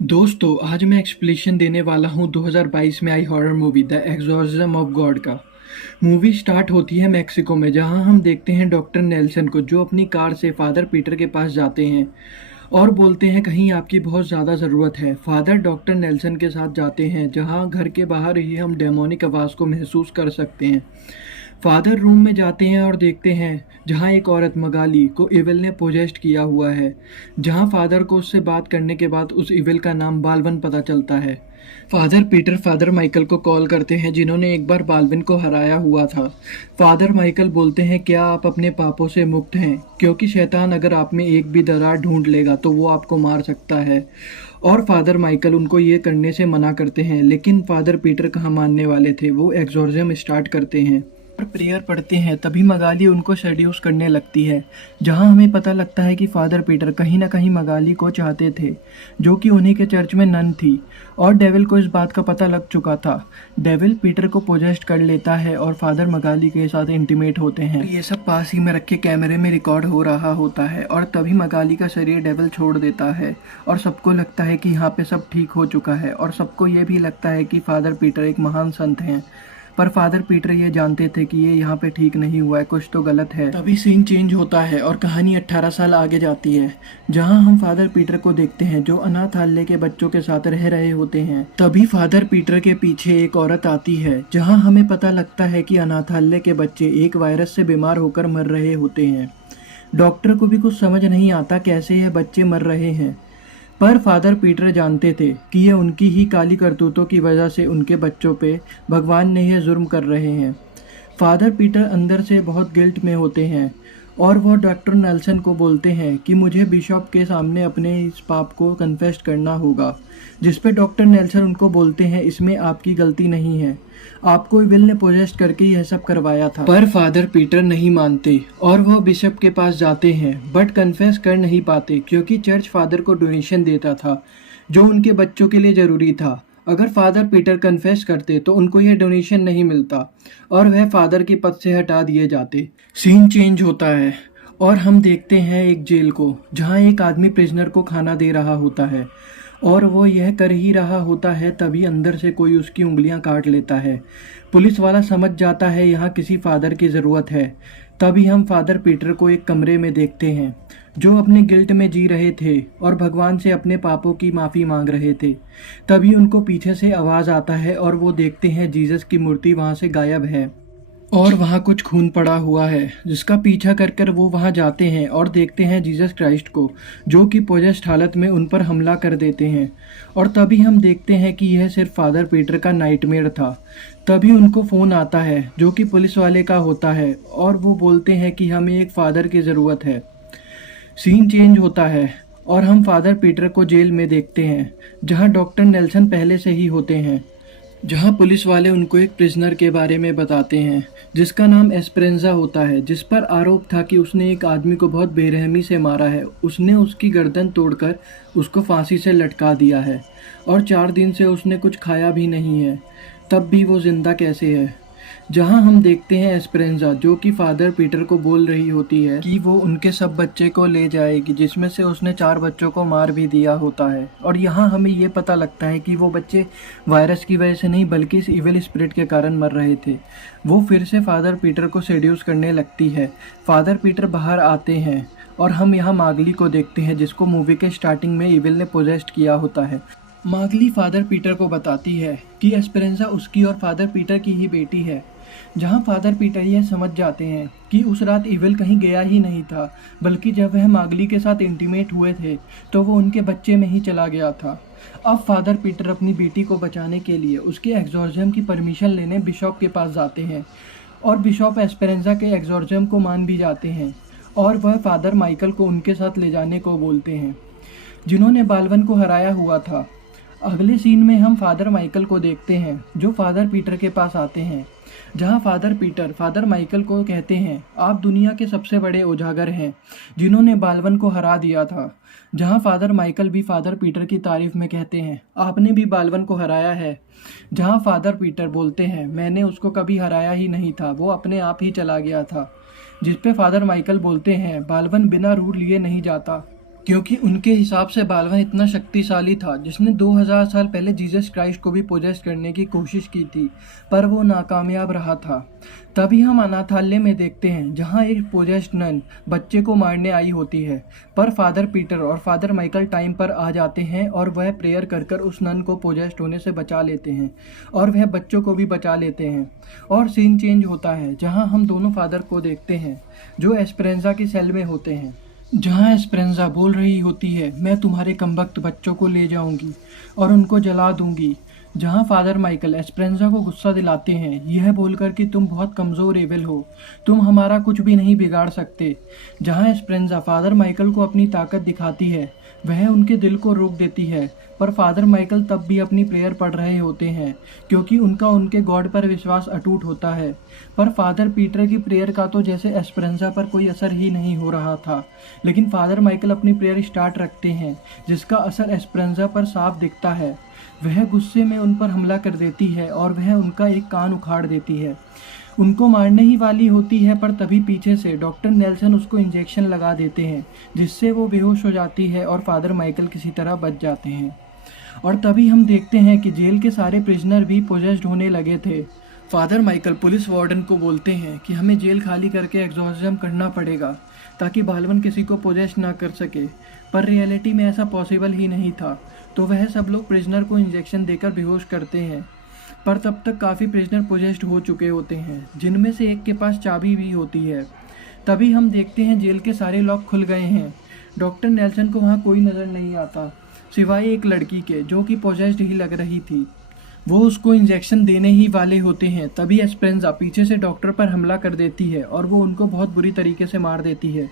दोस्तों आज मैं एक्सप्लेनेशन देने वाला हूँ 2022 में आई horror movie the exorcism of God का। मूवी स्टार्ट होती है मेक्सिको में, जहाँ हम देखते हैं डॉक्टर नेल्सन को जो अपनी कार से फादर पीटर के पास जाते हैं और बोलते हैं कहीं आपकी बहुत ज़्यादा ज़रूरत है। फादर डॉक्टर नेल्सन के साथ जाते हैं, जहाँ घर के बाहर ही हम डेमोनिक आवाज़ को महसूस कर सकते हैं। फादर रूम में जाते हैं और देखते हैं जहाँ एक औरत मगाली को इविल ने पोजेस्ट किया हुआ है। जहाँ फादर को उससे बात करने के बाद उस इविल का नाम बालविन पता चलता है। फादर पीटर फादर माइकल को कॉल करते हैं जिन्होंने एक बार बालविन को हराया हुआ था। फादर माइकल बोलते हैं क्या आप अपने पापों से मुक्त हैं, क्योंकि शैतान अगर आप में एक भी दरार ढूंढ लेगा तो वो आपको मार सकता है। और फादर माइकल उनको ये करने से मना करते हैं, लेकिन फादर पीटर कहाँ मानने वाले थे। वो एक्सॉर्सिज्म स्टार्ट करते हैं और प्रेयर पढ़ते हैं। तभी मगाली उनको सेड्यूस करने लगती है, जहां हमें पता लगता है कि फादर पीटर कहीं ना कहीं मगाली को चाहते थे, जो कि उन्हीं के चर्च में नन थी। और डेविल को इस बात का पता लग चुका था। डेविल पीटर को पोजेस्ट कर लेता है और फादर मगाली के साथ इंटीमेट होते हैं। ये सब पास ही में रखे कैमरे में रिकॉर्ड हो रहा होता है और तभी मगाली का शरीर डेविल छोड़ देता है और सबको लगता है कि यहाँ पे सब ठीक हो चुका है और सबको ये भी लगता है कि फादर पीटर एक महान संत हैं। पर फादर पीटर ये जानते थे कि ये यहाँ पे ठीक नहीं हुआ है, कुछ तो गलत है। तभी सीन चेंज होता है और कहानी 18 साल आगे जाती है, जहाँ हम फादर पीटर को देखते हैं जो अनाथालय के बच्चों के साथ रह रहे होते हैं। तभी फादर पीटर के पीछे एक औरत आती है, जहाँ हमें पता लगता है कि अनाथालय के बच्चे एक वायरस से बीमार होकर मर रहे होते हैं। डॉक्टर को भी कुछ समझ नहीं आता कैसे यह बच्चे मर रहे हैं, पर फादर पीटर जानते थे कि ये उनकी ही काली करतूतों की वजह से उनके बच्चों पे भगवान ने यह जुर्म कर रहे हैं। फादर पीटर अंदर से बहुत गिल्ट में होते हैं और वो डॉक्टर नेल्सन को बोलते हैं कि मुझे बिशप के सामने अपने इस पाप को कन्फेस करना होगा। जिस पे डॉक्टर नेल्सन उनको बोलते हैं इसमें आपकी गलती नहीं है, आपको विल ने पोजेस्ट करके यह सब करवाया था। पर फादर पीटर नहीं मानते और वह बिशप के पास जाते हैं, बट कन्फेस कर नहीं पाते क्योंकि चर्च फादर को डोनेशन देता था जो उनके बच्चों के लिए ज़रूरी था। अगर फादर पीटर कन्फेस करते तो उनको यह डोनेशन नहीं मिलता और वह फादर के पद से हटा दिए जाते। सीन चेंज होता है और हम देखते हैं एक जेल को, जहां एक आदमी प्रिजनर को खाना दे रहा होता है और वो यह कर ही रहा होता है तभी अंदर से कोई उसकी उंगलियां काट लेता है। पुलिस वाला समझ जाता है यहाँ किसी फादर की ज़रूरत है। तभी हम फादर पीटर को एक कमरे में देखते हैं जो अपने गिल्ट में जी रहे थे और भगवान से अपने पापों की माफ़ी मांग रहे थे। तभी उनको पीछे से आवाज़ आता है और वो देखते हैं जीसस की मूर्ति वहाँ से गायब है और वहाँ कुछ खून पड़ा हुआ है, जिसका पीछा कर कर वो वहाँ जाते हैं और देखते हैं जीसस क्राइस्ट को, जो कि पोजेस्ड हालत में उन पर हमला कर देते हैं। और तभी हम देखते हैं कि यह सिर्फ फादर पीटर का नाइटमेयर था। तभी उनको फ़ोन आता है जो कि पुलिस वाले का होता है और वो बोलते हैं कि हमें एक फ़ादर की ज़रूरत है। सीन चेंज होता है और हम फादर पीटर को जेल में देखते हैं, जहाँ डॉक्टर नेल्सन पहले से ही होते हैं। जहां पुलिस वाले उनको एक प्रिजनर के बारे में बताते हैं जिसका नाम एस्पेरेंजा होता है, जिस पर आरोप था कि उसने एक आदमी को बहुत बेरहमी से मारा है। उसने उसकी गर्दन तोड़कर उसको फांसी से लटका दिया है और 4 दिन से उसने कुछ खाया भी नहीं है, तब भी वो जिंदा कैसे है। जहां हम देखते हैं एस्पेरेंजा जो कि फादर पीटर को बोल रही होती है कि वो उनके सब बच्चे को ले जाएगी, जिसमें से उसने 4 बच्चों को मार भी दिया होता है। और यहाँ हमें ये पता लगता है कि वो बच्चे वायरस की वजह से नहीं बल्कि इस इविल स्पिरिट के कारण मर रहे थे। वो फिर से फादर पीटर को सेड्यूस करने लगती है। फादर पीटर बाहर आते हैं और हम यहाँ मागली को देखते हैं जिसको मूवी के स्टार्टिंग में इविल ने पोजेस्ट किया होता है। मागली फादर पीटर को बताती है कि एस्पेरेंजा उसकी और फादर पीटर की ही बेटी है। जहां फादर पीटर यह समझ जाते हैं कि उस रात इविल कहीं गया ही नहीं था, बल्कि जब वह मागली के साथ इंटीमेट हुए थे तो वो उनके बच्चे में ही चला गया था। अब फादर पीटर अपनी बेटी को बचाने के लिए उसके एक्सॉर्सिज्म की परमिशन लेने बिशप के पास जाते हैं और बिशप एस्पेरेंजा के एक्सॉर्सिज्म को मान भी जाते हैं और वह फादर माइकल को उनके साथ ले जाने को बोलते हैं, जिन्होंने बालवन को हराया हुआ था। अगले सीन में हम फादर माइकल को देखते हैं जो फादर पीटर के पास आते हैं, जहां फादर पीटर फादर माइकल को कहते हैं आप दुनिया के सबसे बड़े उजागर हैं जिन्होंने बालवन को हरा दिया था। जहां फादर माइकल भी फादर पीटर की तारीफ में कहते हैं आपने भी बालवन को हराया है। जहां फादर पीटर बोलते हैं मैंने उसको कभी हराया ही नहीं था, वो अपने आप ही चला गया था। जिस पे फादर माइकल बोलते हैं बालवन बिना रूल लिए नहीं जाता। क्योंकि उनके हिसाब से बालवन इतना शक्तिशाली था जिसने 2000 साल पहले जीसस क्राइस्ट को भी पोजेस करने की कोशिश की थी, पर वो नाकामयाब रहा था। तभी हम अनाथालय में देखते हैं जहां एक पोजेस्ड नन बच्चे को मारने आई होती है, पर फादर पीटर और फादर माइकल टाइम पर आ जाते हैं और वह प्रेयर कर कर उस नन को पोजेस्ड होने से बचा लेते हैं और वह बच्चों को भी बचा लेते हैं। और सीन चेंज होता है जहाँ हम दोनों फादर को देखते हैं जो एस्पेरेंजा की सेल में होते हैं, जहाँ एस्पेरेंजा बोल रही होती है, मैं तुम्हारे कमबख्त बच्चों को ले जाऊंगी और उनको जला दूंगी। जहाँ फादर माइकल एस्पेरेंजा को गुस्सा दिलाते हैं यह बोलकर कि तुम बहुत कमज़ोर एविल हो, तुम हमारा कुछ भी नहीं बिगाड़ सकते। जहाँ एस्पेरेंजा फादर माइकल को अपनी ताकत दिखाती है, वह उनके दिल को रोक देती है, पर फादर माइकल तब भी अपनी प्रेयर पढ़ रहे होते हैं क्योंकि उनका उनके गॉड पर विश्वास अटूट होता है। पर फादर पीटर की प्रेयर का तो जैसे एस्पेरेंजा पर कोई असर ही नहीं हो रहा था, लेकिन फादर माइकल अपनी प्रेयर स्टार्ट रखते हैं जिसका असर एस्पेरेंजा पर साफ दिखता है। वह गुस्से में उन पर हमला कर देती है और वह उनका एक कान उखाड़ देती है। उनको मारने ही वाली होती है, पर तभी पीछे से डॉक्टर नेल्सन उसको इंजेक्शन लगा देते हैं जिससे वो बेहोश हो जाती है और फादर माइकल किसी तरह बच जाते हैं। और तभी हम देखते हैं कि जेल के सारे प्रिजनर भी पोजेस्ड होने लगे थे। फादर माइकल पुलिस वार्डन को बोलते हैं कि हमें जेल खाली करके एग्जॉर्सिज्म करना पड़ेगा ताकि बालवन किसी को पोजेस्ट ना कर सके, पर रियलिटी में ऐसा पॉसिबल ही नहीं था। तो वह सब लोग प्रिजनर को इंजेक्शन देकर बेहोश करते हैं, पर तब तक काफ़ी प्रिजनर पोजेस्ड हो चुके होते हैं जिनमें से एक के पास चाबी भी होती है। तभी हम देखते हैं जेल के सारे लॉक खुल गए हैं। डॉक्टर नेल्सन को वहाँ कोई नज़र नहीं आता सिवाय एक लड़की के जो कि पोजेस्ड ही लग रही थी। वो उसको इंजेक्शन देने ही वाले होते हैं, तभी एस्पेरेंजा पीछे से डॉक्टर पर हमला कर देती है और वो उनको बहुत बुरी तरीके से मार देती है।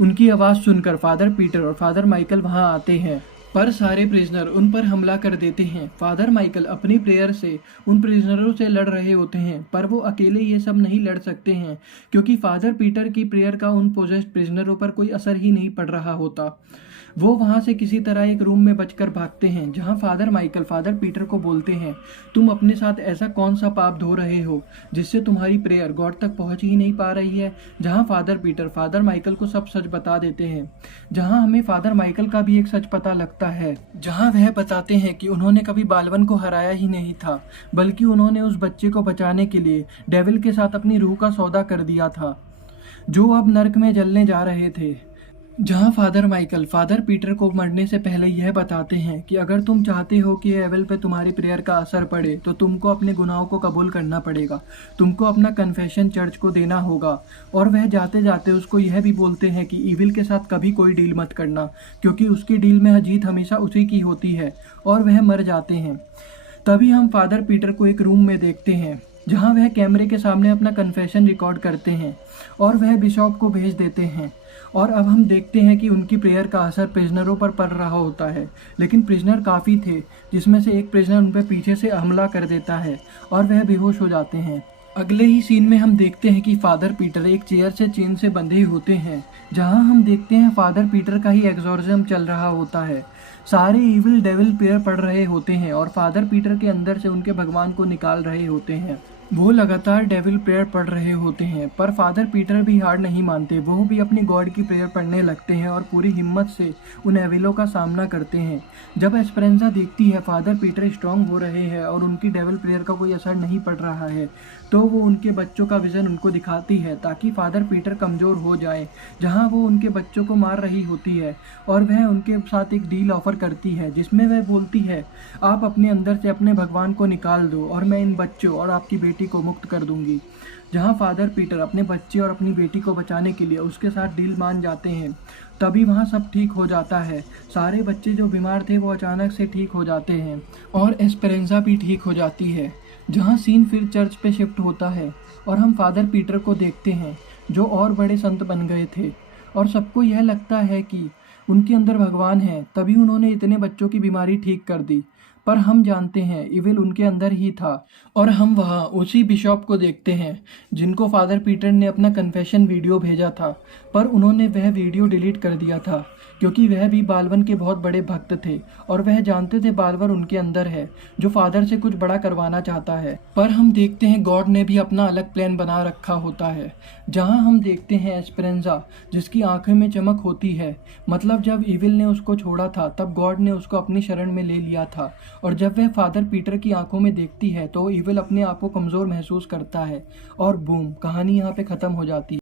उनकी आवाज़ सुनकर फादर पीटर और फादर माइकल वहाँ आते हैं, पर सारे प्रिजनर उन पर हमला कर देते हैं। फादर माइकल अपनी प्रेयर से उन प्रिजनरों से लड़ रहे होते हैं, पर वो अकेले ये सब नहीं लड़ सकते हैं क्योंकि फादर पीटर की प्रेयर का उन पोजेस्ड प्रिजनरों पर कोई असर ही नहीं पड़ रहा होता। वो वहाँ से किसी तरह एक रूम में बचकर भागते हैं जहाँ फादर माइकल फादर पीटर को बोलते हैं, तुम अपने साथ ऐसा कौन सा पाप धो रहे हो जिससे तुम्हारी प्रेयर गॉड तक पहुँच ही नहीं पा रही है। जहाँ फादर पीटर फादर माइकल को सब सच बता देते हैं, जहाँ हमें फादर माइकल का भी एक सच पता लगता है, जहाँ वह बताते हैं कि उन्होंने कभी बालवन को हराया ही नहीं था, बल्कि उन्होंने उस बच्चे को बचाने के लिए डेविल के साथ अपनी रूह का सौदा कर दिया था जो अब नर्क में जलने जा रहे थे। जहाँ फादर माइकल फादर पीटर को मरने से पहले यह बताते हैं कि अगर तुम चाहते हो कि एविल पे तुम्हारी प्रेयर का असर पड़े तो तुमको अपने गुनाहों को कबूल करना पड़ेगा, तुमको अपना कन्फेशन चर्च को देना होगा। और वह जाते जाते उसको यह भी बोलते हैं कि ईविल के साथ कभी कोई डील मत करना क्योंकि उसकी डील में जीत हमेशा उसी की होती है, और वह मर जाते हैं। तभी हम फादर पीटर को एक रूम में देखते हैं जहाँ वह कैमरे के सामने अपना कन्फेशन रिकॉर्ड करते हैं और वह बिशॉप को भेज देते हैं। और अब हम देखते हैं कि उनकी प्रेयर का असर प्रिजनरों पर पड़ रहा होता है, लेकिन प्रिजनर काफ़ी थे जिसमें से एक प्रिजनर उन पर पीछे से हमला कर देता है और वह बेहोश हो जाते हैं। अगले ही सीन में हम देखते हैं कि फादर पीटर एक चेयर से चेन से बंधे होते हैं, जहां हम देखते हैं फादर पीटर का ही एग्जॉर्सिज्म चल रहा होता है। सारे इविल डेविल प्रेयर पढ़ रहे होते हैं और फादर पीटर के अंदर से उनके भगवान को निकाल रहे होते हैं। वो लगातार डेविल प्रेयर पढ़ रहे होते हैं, पर फादर पीटर भी हार नहीं मानते। वो भी अपनी गॉड की प्रेयर पढ़ने लगते हैं और पूरी हिम्मत से उन एविलों का सामना करते हैं। जब एस्पेरेंजा देखती है फादर पीटर स्ट्रांग हो रहे हैं और उनकी डेविल प्रेयर का कोई असर नहीं पड़ रहा है, तो वो उनके बच्चों का विजन उनको दिखाती है ताकि फादर पीटर कमज़ोर हो जाए। जहाँ वो उनके बच्चों को मार रही होती है और वह उनके साथ एक डील ऑफर करती है जिसमें वह बोलती है, आप अपने अंदर से अपने भगवान को निकाल दो और मैं इन बच्चों और आपकी बेटी को मुक्त कर दूंगी। जहाँ फादर पीटर अपने बच्चे और अपनी बेटी को बचाने के लिए उसके साथ डील मान जाते हैं, तभी वहाँ सब ठीक हो जाता है। सारे बच्चे जो बीमार थे वो अचानक से ठीक हो जाते हैं और एस्पेरेंजा भी ठीक हो जाती है। जहाँ सीन फिर चर्च पे शिफ्ट होता है और हम फादर पीटर को देखते हैं जो और बड़े संत बन गए थे और सबको यह लगता है कि उनके अंदर भगवान है, तभी उन्होंने इतने बच्चों की बीमारी ठीक कर दी। पर हम जानते हैं इविल उनके अंदर ही था और हम वहाँ उसी बिशॉप को देखते हैं जिनको फादर पीटर ने अपना कन्फेशन वीडियो भेजा था, पर उन्होंने वह वीडियो डिलीट कर दिया था क्योंकि वह भी बालवन के बहुत बड़े भक्त थे और वह जानते थे बालवन उनके अंदर है जो फादर से कुछ बड़ा करवाना चाहता है। पर हम देखते हैं गॉड ने भी अपना अलग प्लान बना रखा होता है, जहां हम देखते हैं एस्पेरेंजा जिसकी आंखों में चमक होती है। मतलब जब इविल ने उसको छोड़ा था तब गॉड ने उसको अपनी शरण में ले लिया था, और जब वह फादर पीटर की आंखों में देखती है तो इविल अपने आप को कमजोर महसूस करता है और बूम, कहानी यहाँ पे खत्म हो जाती है।